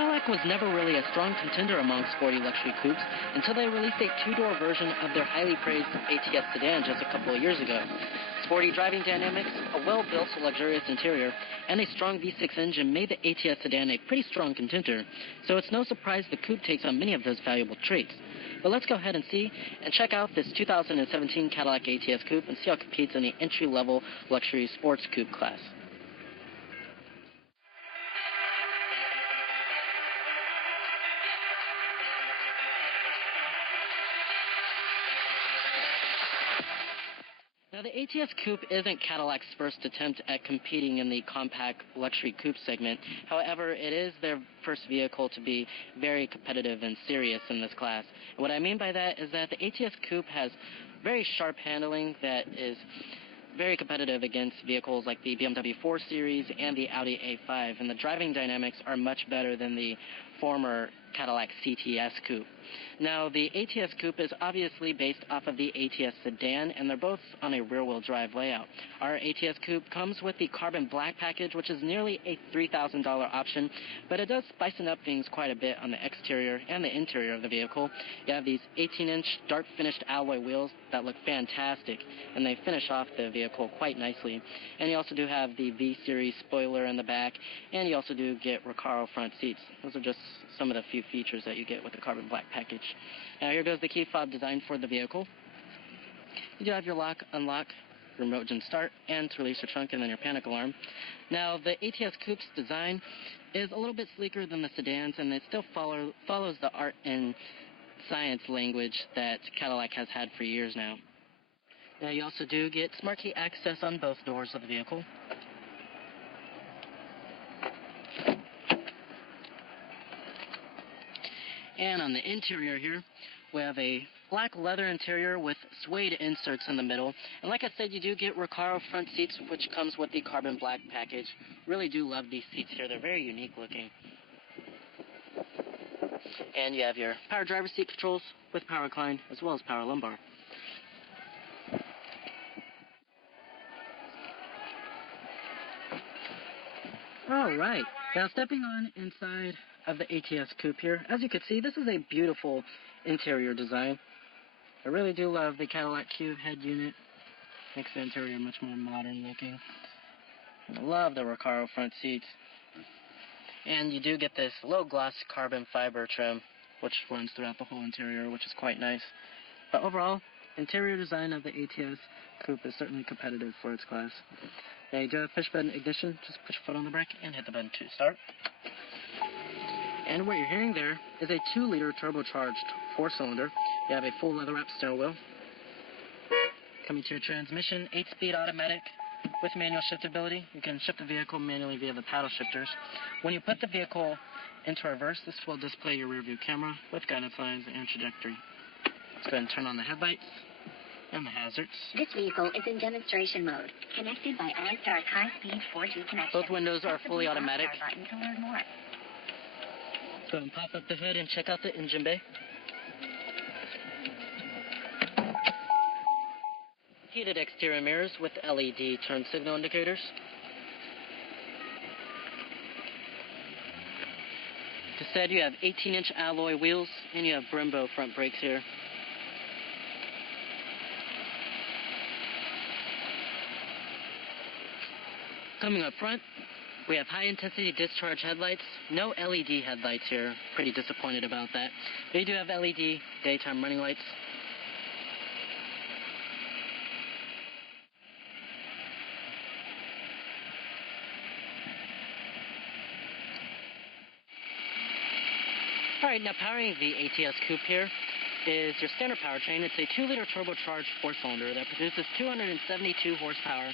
Cadillac was never really a strong contender among sporty luxury coupes until they released a two-door version of their highly praised ATS sedan just a couple of years ago. Sporty driving dynamics, a well-built, luxurious interior, and a strong V6 engine made the ATS sedan a pretty strong contender, so it's no surprise the coupe takes on many of those valuable traits. But let's go ahead and see and check out this 2017 Cadillac ATS Coupe and see how it competes in the entry-level luxury sports coupe class. Now, the ATS Coupe isn't Cadillac's first attempt at competing in the compact luxury coupe segment. However, it is their first vehicle to be very competitive and serious in this class. And what I mean by that is that the ATS Coupe has very sharp handling that is very competitive against vehicles like the BMW 4 Series and the Audi A5, and the driving dynamics are much better than the former Cadillac CTS Coupe. Now, the ATS Coupe is obviously based off of the ATS sedan, and they're both on a rear-wheel drive layout. Our ATS Coupe comes with the carbon black package, which is nearly a $3,000 option, but it does spicing up things quite a bit on the exterior and the interior of the vehicle. You have these 18-inch dark finished alloy wheels that look fantastic, and they finish off the vehicle quite nicely. And you also do have the V-Series spoiler in the back, and you also do get Recaro front seats. Those are just some of the few features that you get with the carbon black package. Now, here goes the key fob design for the vehicle. You do have your lock, unlock, remote engine start, and to release your trunk, and then your panic alarm. Now, the ATS Coupe's design is a little bit sleeker than the sedans, and it still follows the art and science language that Cadillac has had for years now. Now, you also do get smart key access on both doors of the vehicle. And on the interior here, we have a black leather interior with suede inserts in the middle. And like I said, you do get Recaro front seats, which comes with the carbon black package. Really do love these seats here. They're very unique looking. And you have your power driver's seat controls with power recline as well as power lumbar. Alright, now stepping on inside of the ATS Coupe here, as you can see, this is a beautiful interior design. I really do love the Cadillac Q head unit. Makes the interior much more modern looking. And I love the Recaro front seats. And you do get this low gloss carbon fiber trim, which runs throughout the whole interior, which is quite nice. But overall, interior design of the ATS Coupe is certainly competitive for its class. Now you do have push button ignition. Just push your foot on the brake and hit the button to start. And what you're hearing there is a 2-liter turbocharged 4-cylinder. You have a full leather-wrapped steering wheel. Coming to your transmission, 8-speed automatic with manual shiftability. You can shift the vehicle manually via the paddle shifters. When you put the vehicle into reverse, this will display your rear view camera with guidance lines and trajectory. Let's go ahead and turn on the headlights and the hazards. This vehicle is in demonstration mode, connected by OnStar's high-speed 4G connection. Both windows are fully automatic. Button to learn more. Go ahead and pop up the hood and check out the engine bay. Heated exterior mirrors with LED turn signal indicators. Like I said, you have 18-inch alloy wheels, and you have Brembo front brakes here. Coming up front, we have high-intensity discharge headlights. No LED headlights here. Pretty disappointed about that. But you do have LED daytime running lights. Alright, now powering the ATS Coupe here is your standard powertrain. It's a 2-liter turbocharged 4-cylinder that produces 272 horsepower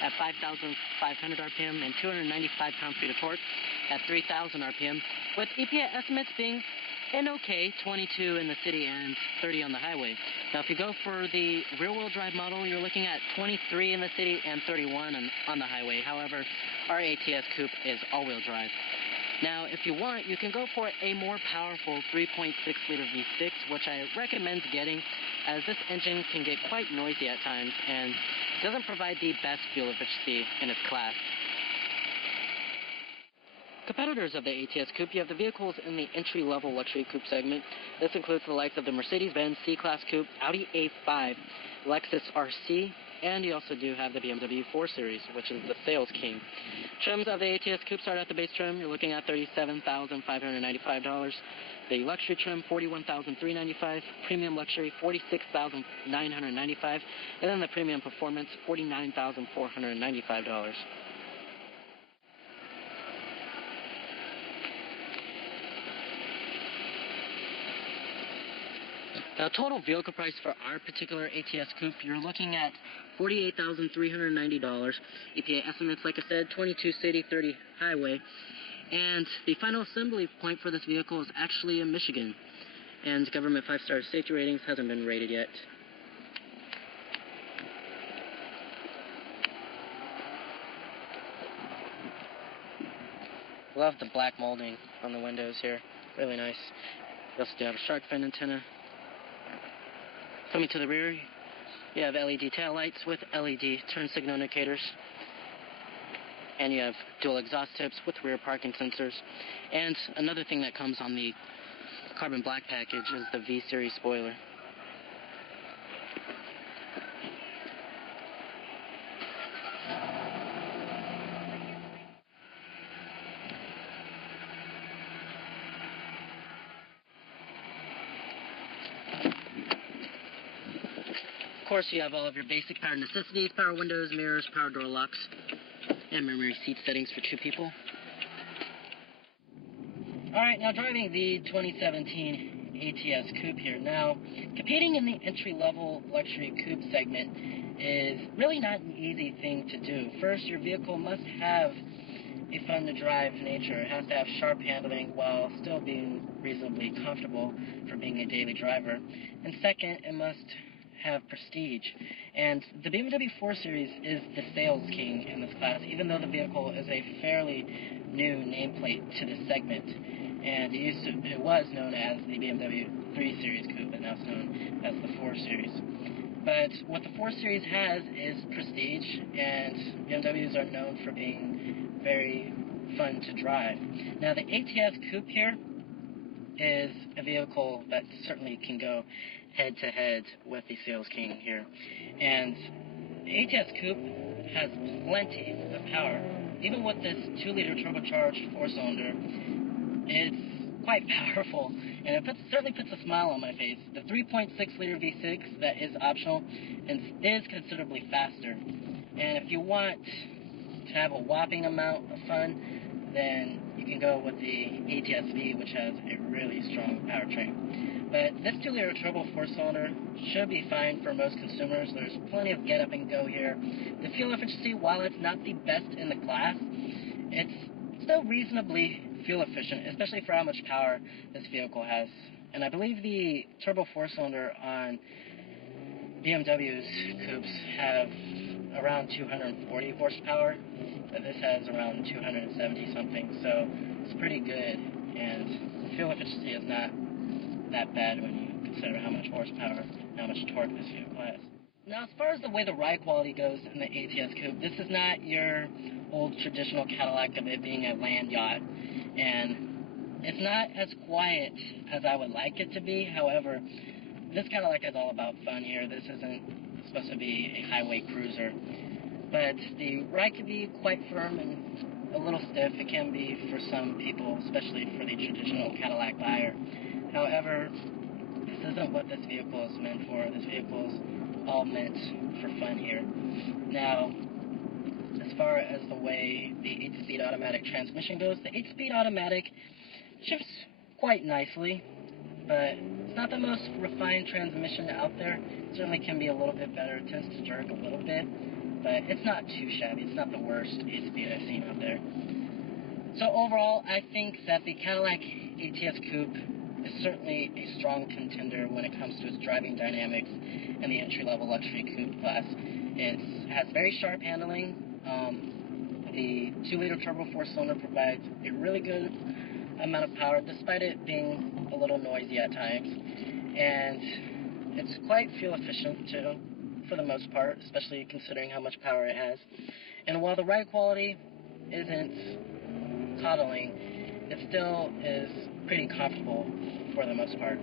at 5,500 RPM and 295 pound-feet of torque at 3,000 RPM, with EPA estimates being an okay 22 in the city and 30 on the highway. Now, if you go for the rear-wheel drive model, you're looking at 23 in the city and 31 on the highway. However, our ATS Coupe is all-wheel drive. Now, if you want, you can go for a more powerful 3.6-liter V6, which I recommend getting, as this engine can get quite noisy at times and doesn't provide the best fuel efficiency in its class. Competitors of the ATS Coupe, you have the vehicles in the entry-level luxury coupe segment. This includes the likes of the Mercedes-Benz C-Class Coupe, Audi A5, Lexus RC, and you also do have the BMW 4 Series, which is the sales king. Trims of the ATS Coupe start at the base trim. You're looking at $37,595. The luxury trim, $41,395. Premium luxury, $46,995. And then the premium performance, $49,495. Now, total vehicle price for our particular ATS Coupe, you're looking at $48,390. EPA estimates, like I said, 22 city, 30 highway. And the final assembly point for this vehicle is actually in Michigan. And government 5-star safety ratings hasn't been rated yet. Love the black molding on the windows here. Really nice. We also do have a shark fin antenna. Coming to the rear, you have LED tail lights with LED turn signal indicators. And you have dual exhaust tips with rear parking sensors. And another thing that comes on the carbon black package is the V-Series spoiler. Of course, you have all of your basic power necessities, power windows, mirrors, power door locks, and memory seat settings for 2 people. Alright, now driving the 2017 ATS Coupe here. Now, competing in the entry-level luxury coupe segment is really not an easy thing to do. First, your vehicle must have a fun-to-drive nature. It has to have sharp handling while still being reasonably comfortable for being a daily driver. And second, it must have prestige. And the BMW 4 Series is the sales king in this class, even though the vehicle is a fairly new nameplate to this segment. And it was known as the BMW 3 Series Coupe, and now it's known as the 4 Series. But what the 4 Series has is prestige, and BMWs are known for being very fun to drive. Now, the ATS Coupe here is a vehicle that certainly can go head-to-head with the sales king here. And the ATS Coupe has plenty of power. Even with this 2-liter turbocharged 4-cylinder, it's quite powerful, and it certainly puts a smile on my face. The 3.6-liter V6 that is optional and is considerably faster. And if you want to have a whopping amount of fun, then you can go with the ATS V, which has a really strong powertrain. But this 2-liter turbo 4-cylinder should be fine for most consumers. There's plenty of get up and go here. The fuel efficiency, while it's not the best in the class, it's still reasonably fuel efficient, especially for how much power this vehicle has. And I believe the turbo 4-cylinder on BMW's coupes have around 240 horsepower, but this has around 270 something, so it's pretty good, and the fuel efficiency is not that bad when you consider how much horsepower, how much torque this vehicle has. Now, as far as the way the ride quality goes in the ATS Coupe, this is not your old traditional Cadillac of it being a land yacht, and it's not as quiet as I would like it to be. However, this Cadillac is all about fun here. This isn't supposed to be a highway cruiser, but the ride can be quite firm and a little stiff. It can be for some people, especially for the traditional Cadillac buyer. However, this isn't what this vehicle is meant for. This vehicle is all meant for fun here. Now, as far as the way the 8-speed automatic transmission goes, the 8-speed automatic shifts quite nicely, but it's not the most refined transmission out there. It certainly can be a little bit better. It tends to jerk a little bit, but it's not too shabby. It's not the worst 8-speed I've seen out there. So overall, I think that the Cadillac ATS Coupe is certainly a strong contender when it comes to its driving dynamics in the entry-level luxury coupe class. It has very sharp handling. The 2-liter turbo 4-cylinder provides a really good amount of power, despite it being a little noisy at times. And it's quite fuel efficient, too, for the most part, especially considering how much power it has. And while the ride quality isn't coddling, it still is pretty comfortable for the most part.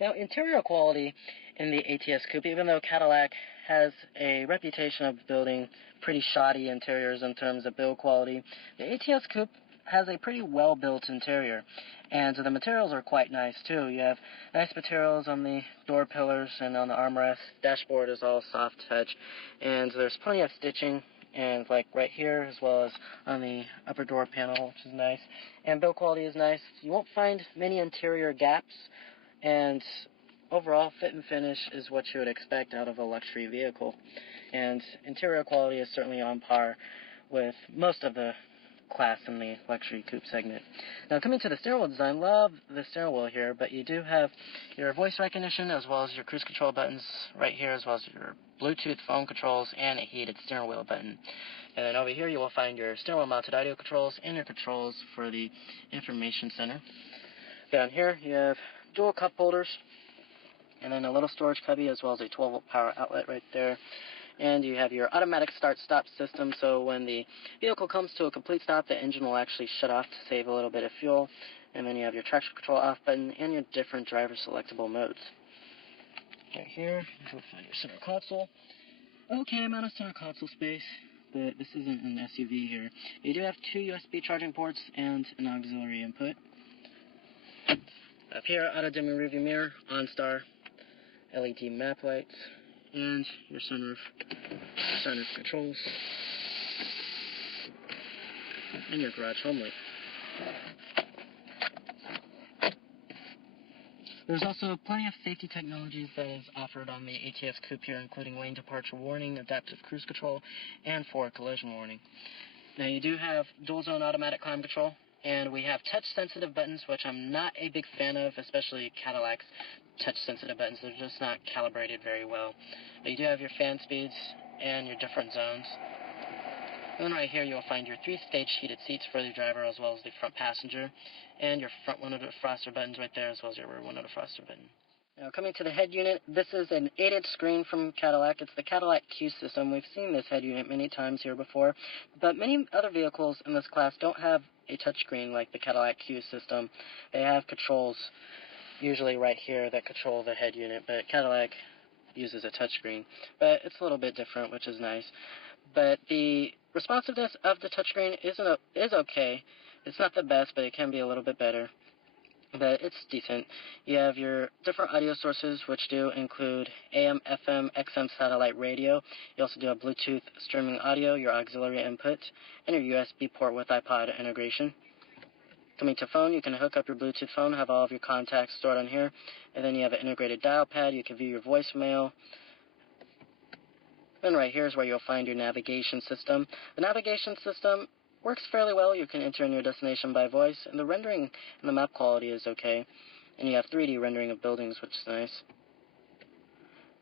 Now, interior quality in the ATS Coupe, even though Cadillac has a reputation of building pretty shoddy interiors in terms of build quality, the ATS Coupe has a pretty well-built interior, and the materials are quite nice too. You have nice materials on the door pillars and on the armrest. Dashboard is all soft touch, and there's plenty of stitching, and like right here as well as on the upper door panel, which is nice. And build quality is nice. You won't find many interior gaps, and overall fit and finish is what you would expect out of a luxury vehicle. And interior quality is certainly on par with most of the class in the luxury coupe segment. Now, coming to the steering wheel design, love the steering wheel here, but you do have your voice recognition as well as your cruise control buttons right here, as well as your Bluetooth phone controls and a heated steering wheel button. And then over here you will find your steering wheel mounted audio controls and your controls for the information center. Down here you have dual cup holders and then a little storage cubby as well as a 12-volt power outlet right there. And you have your automatic start-stop system, so when the vehicle comes to a complete stop, the engine will actually shut off to save a little bit of fuel. And then you have your traction control off button and your different driver selectable modes. Right here, you'll find your center console. Okay amount of center console space, but this isn't an SUV here. You do have 2 USB charging ports and an auxiliary input. Up here, auto-dimming rearview mirror, OnStar, LED map lights, and your sunroof controls, and your garage home light. There's also plenty of safety technologies that is offered on the ATS Coupe here, including lane departure warning, adaptive cruise control, and forward collision warning. Now you do have dual zone automatic climate control, and we have touch-sensitive buttons, which I'm not a big fan of, especially Cadillac's touch-sensitive buttons. They're just not calibrated very well. But you do have your fan speeds and your different zones. And then right here you'll find your 3-stage heated seats for the driver as well as the front passenger, and your front window defroster buttons right there as well as your rear window defroster button. Now coming to the head unit, this is an 8-inch screen from Cadillac. It's the Cadillac Q system. We've seen this head unit many times here before, but many other vehicles in this class don't have a touchscreen like the Cadillac Q system. They have controls usually right here that control the head unit, but Cadillac uses a touchscreen. But it's a little bit different, which is nice. But the responsiveness of the touchscreen is okay. It's not the best, but it can be a little bit better. But it's decent. You have your different audio sources, which do include AM, FM, XM satellite radio. You also do have Bluetooth streaming audio, your auxiliary input, and your USB port with iPod integration. Coming to phone, you can hook up your Bluetooth phone, have all of your contacts stored on here, and then you have an integrated dial pad. You can view your voicemail. And right here is where you'll find your navigation system. The navigation system works fairly well. You can enter in your destination by voice, and the rendering and the map quality is okay. And you have 3D rendering of buildings, which is nice.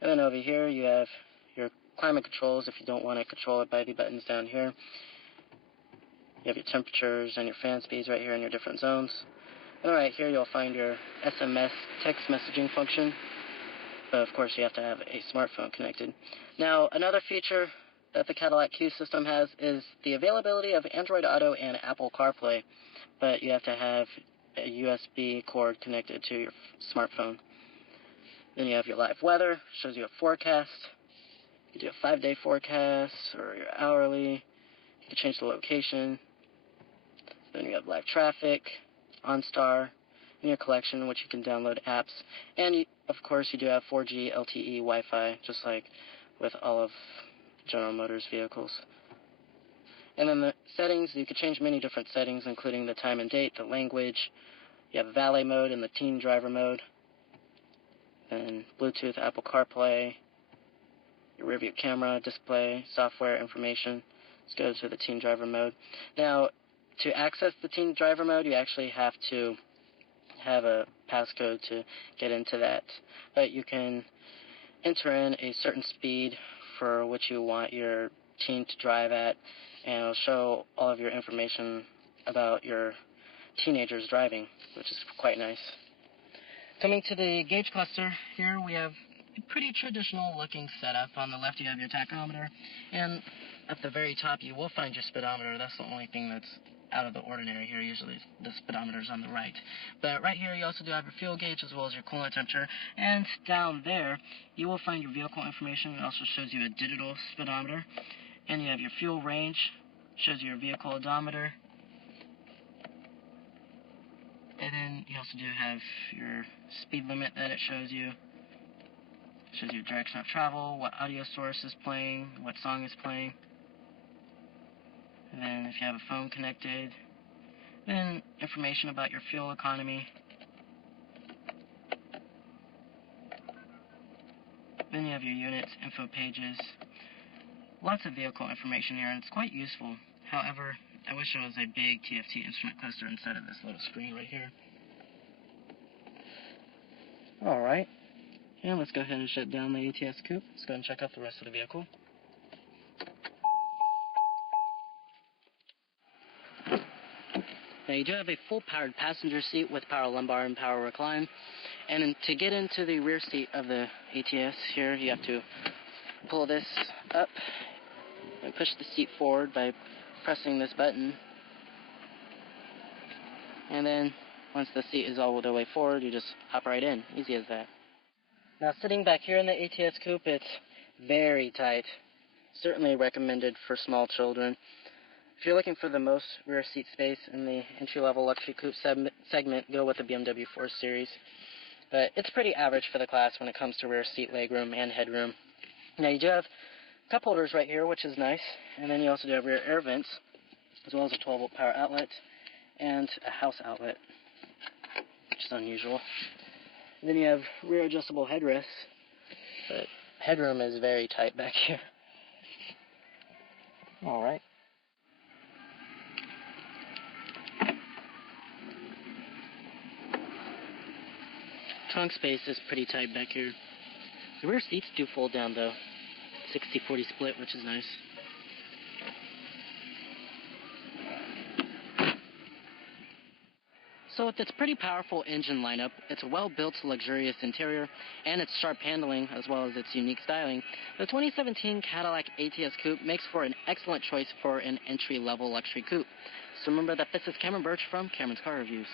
And then over here you have your climate controls if you don't want to control it by the buttons down here. You have your temperatures and your fan speeds right here in your different zones. And right here you'll find your SMS text messaging function. But of course you have to have a smartphone connected. Now another feature that the Cadillac Q system has is the availability of Android Auto and Apple CarPlay, but you have to have a USB cord connected to your smartphone. Then you have your live weather, shows you a forecast. You do a 5-day forecast or your hourly. You can change the location. Then you have live traffic, OnStar, and your collection, which you can download apps. And of course you do have 4G LTE Wi-Fi, just like with all of General Motors vehicles. And then the settings, you can change many different settings, including the time and date, the language. You have valet mode and the teen driver mode. And Bluetooth, Apple CarPlay, your rear view camera, display, software information. Let's go to the teen driver mode. Now, to access the teen driver mode, you actually have to have a passcode to get into that. But you can enter in a certain speed for which you want your teen to drive at, and it'll show all of your information about your teenagers driving, which is quite nice. Coming to the gauge cluster, here we have a pretty traditional looking setup. On the left you have your tachometer, and at the very top you will find your speedometer. That's the only thing that's out of the ordinary here. Usually the speedometer is on the right. But right here you also do have your fuel gauge as well as your coolant temperature, and down there you will find your vehicle information. It also shows you a digital speedometer, and you have your fuel range, shows you your vehicle odometer, and then you also do have your speed limit that it shows you. It shows you direction of travel, what audio source is playing, what song is playing. And then if you have a phone connected, then information about your fuel economy. Then you have your units, info pages. Lots of vehicle information here, and it's quite useful. However, I wish it was a big TFT instrument cluster instead of this little screen right here. Alright, and let's go ahead and shut down the ATS Coupe. Let's go ahead and check out the rest of the vehicle. Now you do have a full powered passenger seat with power lumbar and power recline. And to get into the rear seat of the ATS here, you have to pull this up and push the seat forward by pressing this button. And then once the seat is all the way forward, you just hop right in. Easy as that. Now sitting back here in the ATS Coupe, it's very tight. Certainly recommended for small children. If you're looking for the most rear seat space in the entry-level luxury coupe segment, go with the BMW 4 Series. But it's pretty average for the class when it comes to rear seat legroom and headroom. Now you do have cup holders right here, which is nice, and then you also do have rear air vents, as well as a 12-volt power outlet and a house outlet, which is unusual. And then you have rear adjustable headrests, but headroom is very tight back here. Alright. Trunk space is pretty tight back here. The rear seats do fold down though. 60-40 split, which is nice. So with its pretty powerful engine lineup, its well-built, luxurious interior, and its sharp handling, as well as its unique styling, the 2017 Cadillac ATS Coupe makes for an excellent choice for an entry-level luxury coupe. So remember that this is Cameron Birch from Cameron's Car Reviews.